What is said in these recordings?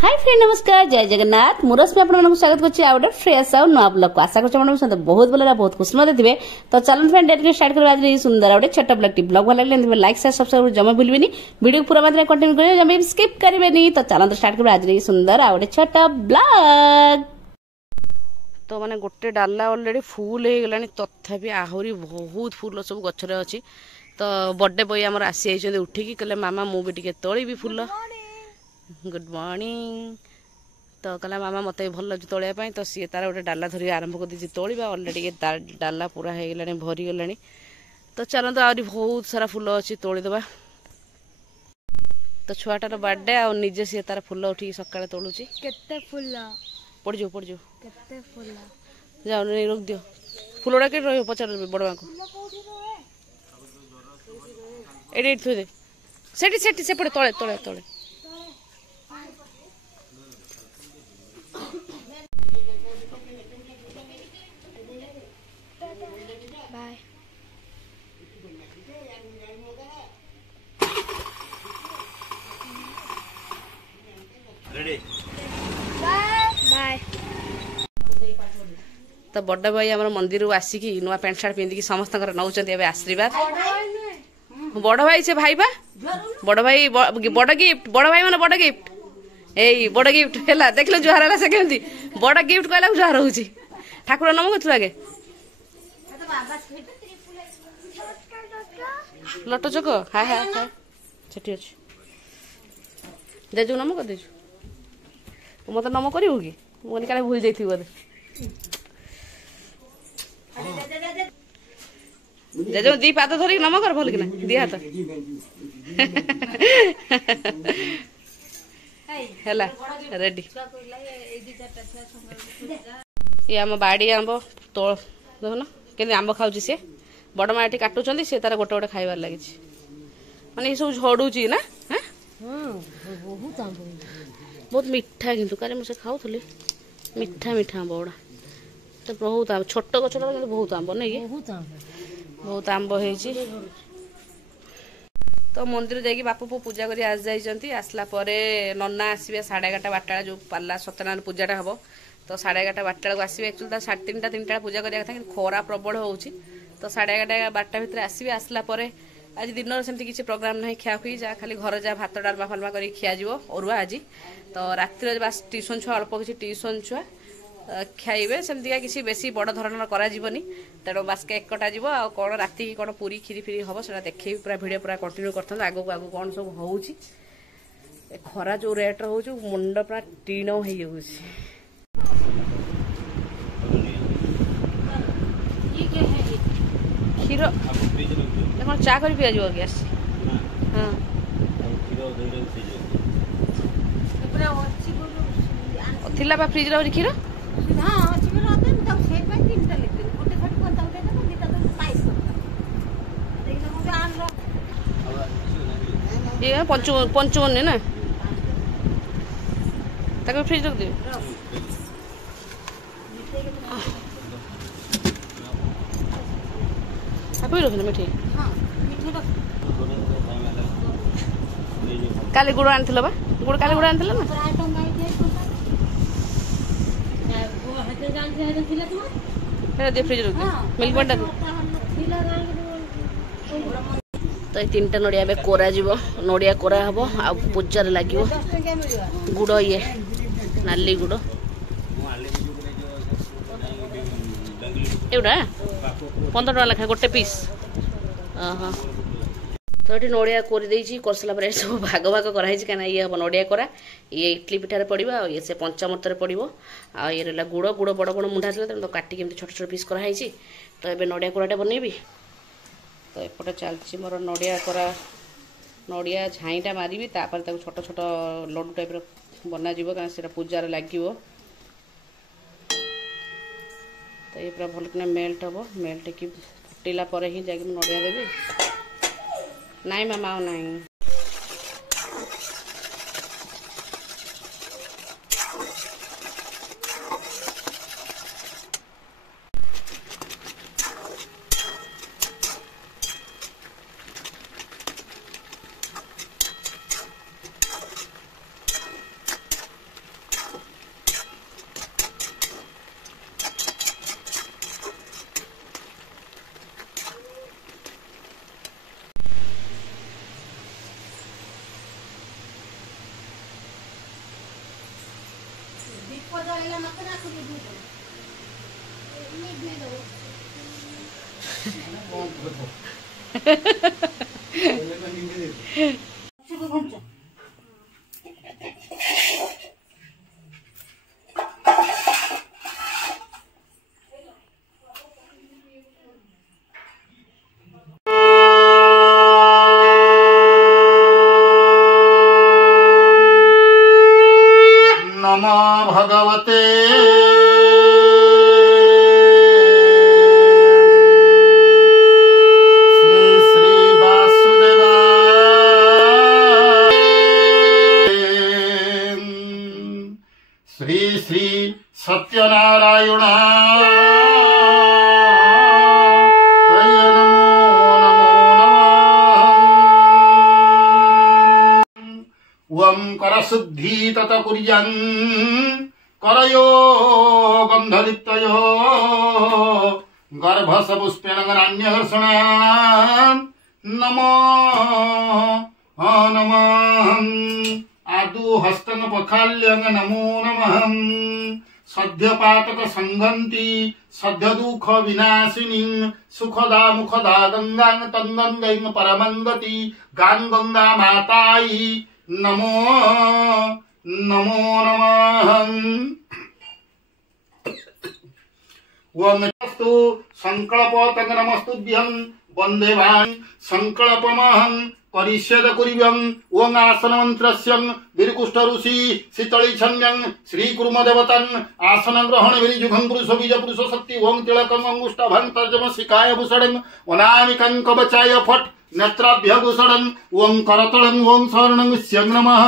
Hi friend नमस्कार जय जगन्नाथ मुरस में आपको स्वागत करछि आउट फ्रेश आउ नुआ ब्लॉग को आशा करछि आपन बहुत भले बहुत खुश मते थिबे। तो चलन फ्रेंड डायरेक्ट स्टार्ट करबा आज सुंदर आउट छोटा ब्लॉग टी ब्लॉग भल लागले लाइक शेयर सब्सक्राइब जमा भूलबेनी वीडियो पूरा मात्रा कंटिन्यू करियो जमे स्किप करबेनी। तो चलन स्टार्ट करबा आज सुंदर आउट छोटा ब्लॉग। तो माने गोटे डाला ऑलरेडी फुल हे गलानी तथापि आहुरी बहुत फूल सब गछरे अछि। तो बर्थडे बॉय हमर आसी आइछन उठिकी कहले मामा मु भी टिके तोड़ी भी फूल गुड मॉर्निंग। तो कहला मामा मत भल लगे तोड़ापी। तो सी तार गोटे डाला धरी आरंभ कर दी तोड़ा अलरेडी ये डाला पूरा हो गला भरी गला। तो चलते आहरी बहुत सारा फूल अच्छी तोड़ीदबा। तो छुआटार बर्थडे आ निजे सी तार फूल उठी सकाଳେ तोड़ुची पड़ जाओ जाओ नहीं रोक दियो फूलटा के रही पचार बड़ माँ को ये थोड़े दे सेठी सेपटे तले तले तले तो बड़ भाई आम मंदिर आसिक नुआ पैंट सार्ट पिंधिकी समस्त नौ आशीर्वाद। बड़ भाई से भाई बा बड़ भाई बड़ गिफ्ट बड़ भाई माने बड़ गिफ्ट ए बड़ गिफ्ट है देख लो जुहार है से केमती बड़ गिफ्ट कहला जुहार होची ठाकुर नम कर आगे लट चक हाय हाय हाय सेठी अच्छी जेजू नम कर देजू मत नम करू कि मुझे क्या भूल जाइए बोधे जेजू दी पाद धर नम कर भल कि दी हाथ है रेडी ये आम बाड़ी आंब तो देखुन के आंब खाऊ सी बड़ माँ ये काटुंट सी तार गोटे गोटे खाइबार लगी माने ये सब झड़ू ना बहुत मीठा किंतु काले मुझे खाऊली मीठा मीठा आंब गुड़ा तो बहुत आंब छोट गचर बहुत आंब नहीं बहुत आंब हो। तो मंदिर जाकि बापू पु पूजा कर आज जाइए आसला नना आसवे 11:30 12 जो पाला सत्यनारायण पूजाटा हम तो 11:30 12 को आसवे एक्चुअली 3:30 3टा पूजा करा था खरा प्रबल हो तो 11:30 12 भितर आसवे आसला आज दिन सेमती किसी प्रोग्राम ना खियाखुई जहाँ खाली घर जहाँ भात डालमा फालमा कर खियाज अरुआ आज तो रातिर बास ट्यूशन छुआ अल्प किसी ट्यूशन छुआ खाइबे सेमती किसी बेसी बड़ धरण करी तेणु बास केक कटा कौन राति कौन पूरी खीरी फिरी हम से देखे पूरा भिड पूरा कंटिन्यू करते आगू आगू कौन सब हो खरा जो रेट हो मुंड पूरा टीण हो क्षीर कौन चा कर पिया गैस हाँ थिला बा फ्रिज रे क्षीर ये पंचवन ना ताको फ्रिज रख दे आप ही रखना मिठी काली गुड़ आनी बा गुड़ काली गुड़ आनी ना फ्रिज रख मिल्क बंटा तो ये 3टा नड़िया ए कोरा नड़िया कोरा हम आ पूजार लगे गुड़ ये नाली गुड़ एवटा 15 टका लेखा गोटे पीस तो ये नड़िया कोरी कर सारा सब भाग भाग कराई कहीं ये हम नड़िया कोरा ये इडली पिठार पड़ा ये से पंचामृत पड़ो आ ये रहा गुड़ गुड़ बड़ बड़ मुंडा तो काटिक छोट छोट पीस कराई तो ये नड़िया कोराटा बनैबी। तो एपटे चलती मोर नड़िया कोरा नड़िया झाईटा मारि तापर छोट छोट लड्डू टाइप बना कहीं पूजार लगे तो ये पूरा भल कि मेल्ट हम मेल्ट कि फुटेला ही जा नड़िया देवी नाई मामा नाई नमो भगवते श्री वासुदेवाय श्री श्री सत्यनारायणाय नमो वं करशुद्धि तत कुर्यान् करयो गन्धलिप्तयो गर्भसपुष्पेण गणान्यघर्षणान् नमो नमः आदु हस्तन पखाल्यं नमो नमः सद्यपातक संगन्ति सद्य दुख विनाशिनी सुखदा मुखदा गंगां तंगंगैं परमंगति गां गंगा माताई नमो नमो नमः वंस्तु संकल्पतंग नमस्तुभ्यं वंदे वां संकल्पमहं परिषद कुर्यं ओं आसन मंत्रस्यं वीरकुष्ठ ऋषि शीतली छन्यं श्री कुर्म देवतन आसन ग्रहण विजुघं पुरुष बीज पुरुष शक्ति ओं तिलकं अंगुष्ठभं तर्जम शिखाय भूषणं वनामिकं कवचाय फट नेत्राभ्यभूषणं ओं करतलं ओं शरणं स्यं नमः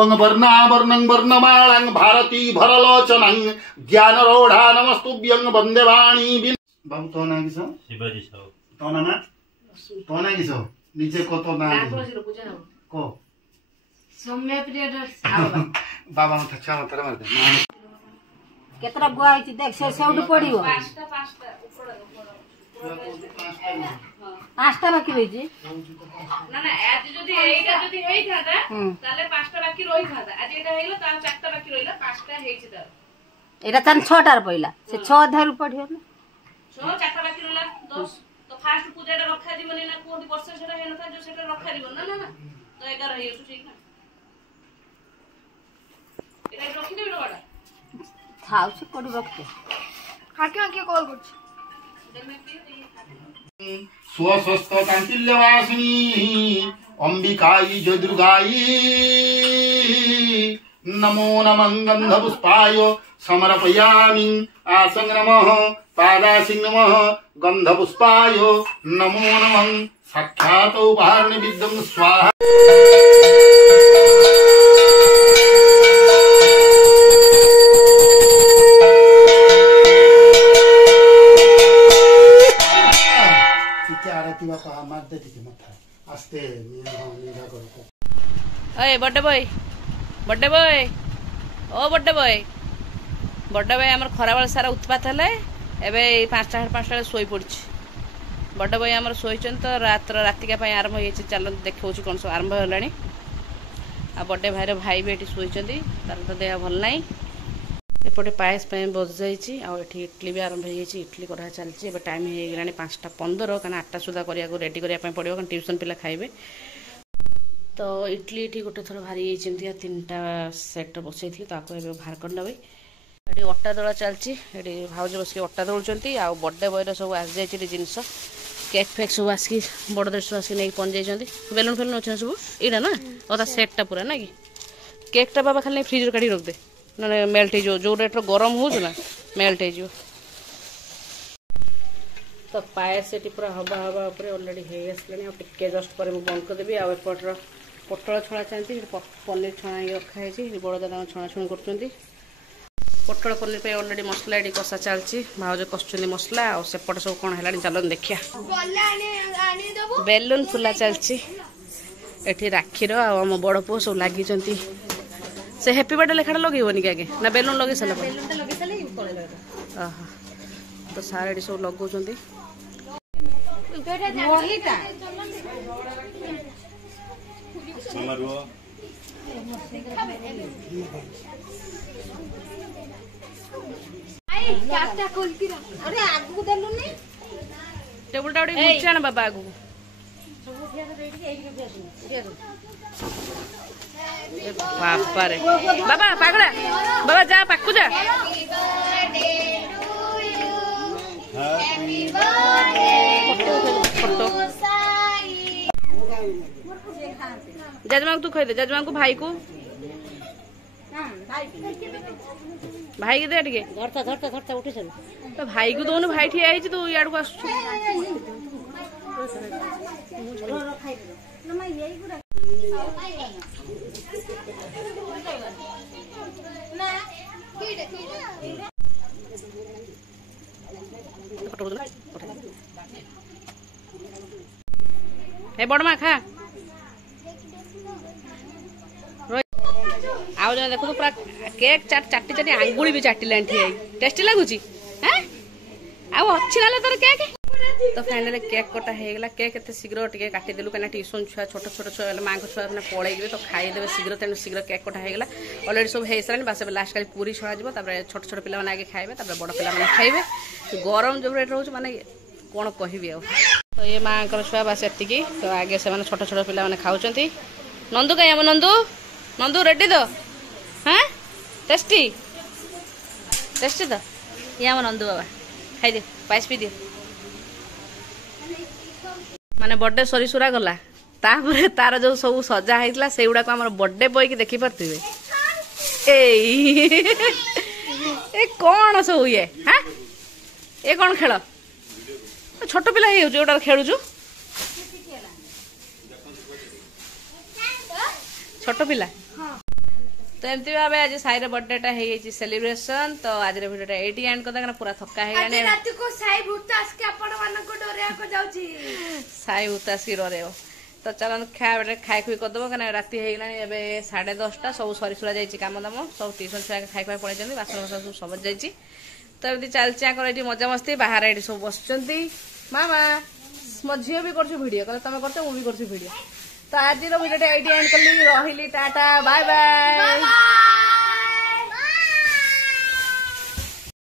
ओं वर्णाभरणं वर्णमालं भारती भरलोचनं ज्ञानरोढ़ा नमस्तुभ्यं वंदे वाणी बाबू तो ना किसो शिवाजी साहब तो ना तो ना किसो नीचे को तो ना को सौम्य पीरियड बाबा मत अच्छा मत मार दे केतरा गुआ आइछि देख से सेउड पडियो पांचटा बाकी होइछि ना ना आज जदी एटा जदी हेइ थादा ताले पांचटा बाकी रहि थादा आज एटा हेइलो ता चारटा बाकी रहिला पांचटा हेइछि तार एटा तन 6टा पहिला से 6 अध्याय पडियो ना 6 चारटा बाकी रहिला 10 तो फास्ट पूजाटा रखा जीवनी ना कोठी वर्ष सेटा हेन था जो सेटा रखा जीवन ना ना ना तो 11 हेइ ठीक ना एटा रखि देबी डोडा थाउ से कोडी रखते हाके हाके कॉल करछ स्वस्वस्थ कांतिल्यवासिनी अंबिकाई जय दुर्गाई नमो नमः गंधपुष्पाय समर्पयामि आसन नमः पादासि नमः गंधपुष्पाय नमो नमः साक्षात् उपहारणे विद्यं स्वाहा अरे बड्डे बॉय ओ बड्डे बॉय आमर खराबेल सारा उत्पात है एवं 5टा 5टा शोई पड़ी बड्डे बॉय आमर शोचन तो रातिका आरंभ हो चल देखा कौन सब आरंभ है आ बड्डे भाईर भाई भी ये शोचती तार तो देह भल ना एपटे पायस बज जाइए इडली भी आरंभ हो इडली करा चलती टाइम हो गला 5:15 कारण 8टा सुधा करने रेडी करने पड़ो कारण ट्यूशन पिला खाइबे तो इडली ये गोटे थर भारी 3टा सेट बसई थी बाहर कर नबे ये अटा दला चलती भाज बस अटा दौरान आ बर्थडे बॉयर सब आसी जाइए जिनस केक फेक सब आसिक बड़ देश आसिक नहीं पहुँच जाइए बेलून फेलून अच्छे सब यहाँ ना और सेटा पूरा ना कि केकटा बाबा खाली फ्रिज काढ़ी रखदे ना मेल्ट हो जो रेट गरम हो मेल्ट हो तो पायस ये पूरा हवा हवा अलरेडी हो आसला जस्ट पर बंद करदेवी आपर पोटल छणा चाहती पनीर छणा रखाई बड़ दादा छणाछुणी कर पोटल पनीर पे अलरेडी मसला ये कषा चलती भाज कषुच्च मसला आसेपट सब कौन है चलो देखिया बेलून फुला चलती एठी राखीर आम बड़ पुओ सब लगी से हैप्पी बर्थडे लेखाटा लगेबनी कि आगे ना बेलून लगे सारा तो सारा ये सब लगौंट क्या खोल के रख अरे आगु देलुनी टेबुल टा घुचा ना बाबा आगू बाबा रे बाबा पागला बाबा जा पाकू जा फोटो जजमा तू खाई दे जजमा को भाई को भाई के दे टिके धरता धरता धरता उठे चल तो भाई को दोनों भाई ठिया है तू यार को आसु हे बड़मा खा आउ जने देखो तो पूरा केक चाटी चाटी आंगुली भी चाटी लांठी टेस्टी लगुची हैं आउ अच्छी लाले तोर केक तो फाइनली केक कटा हेगला केक एते शीघ्र टिके काटी देलु कना ट्यूशन छुआ छोट छोट छुआ मां को छुआ पळै गबे तो खाई देबे शीघ्र तेन शीघ्र केक कटा हेगला ऑलरेडी सब हे सरानी बस लास्ट काली पूरी छळा जिवो तापर छोट छोट पिला माने आगे खाइबे तापर बड़ पिला माने खाइबे गरम जो रेट रहउछ माने कोन कहिबे आ तो ये मां कर छुआ बस एतिकी तो आगे से माने छोट छोट पिला माने खाउचंती नंदू कय हम नंदू रेडी दो हैं टेस्टी टेस्टी तो ये हम नंदू बाबा खाइ दे पाइस पी दे माने बर्थडे सरी सुरा गला तापर तार जो सब सजा होता से गुड़ा आम बर्थडे बॉय की देखी पारे ए कौन सब ये हाँ ये कौन खेल छोट पिला गोटा खेलुचु छोट पिला तो एमती भाव आज साई बर्थडे है सेलिब्रेशन तो आज भिडियो ये एंड कर पूरा थका है रात को साई भूतास के आपण मानक डोरिया को जाउची साई भूतास की डरे तो चलन खाए खाई खुई करदेव क्या राति होगा 10:30 सब सरी सुरा जाइए कम दाम सब ट्यूशन छुआ खाई खाई पड़े बासन बासन सब समझ जाइए तो एमती चलती ये मजा मस्ती बाहर ये सब बस मामा मो झील भी कर भिडियो कहते तुम कर मुझे कर भिडियो तो आज भिडियो ये एंड कली रही टाटा बाय बाय।